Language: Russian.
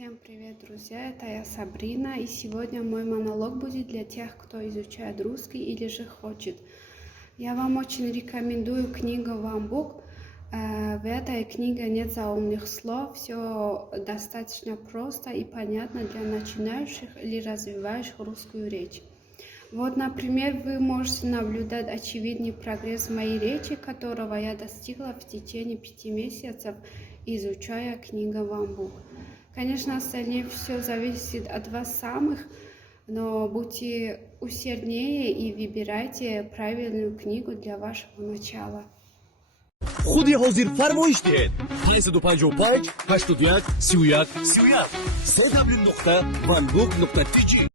Всем привет, друзья! Это я Сабрина, и сегодня мой монолог будет для тех, кто изучает русский или же хочет. Я вам очень рекомендую книгу «Вамбук». В этой книге нет заумных слов, все достаточно просто и понятно для начинающих или развивающих русскую речь. Вот, например, вы можете наблюдать очевидный прогресс в моей речи, которого я достигла в течение 5 месяцев, изучая книгу «Вамбук». Конечно, остальное все зависит от вас самих, но будьте усерднее и выбирайте правильную книгу для вашего начала. خودی حاضر فرمایش دهید 555 81 31 31 3w.vanbook.tk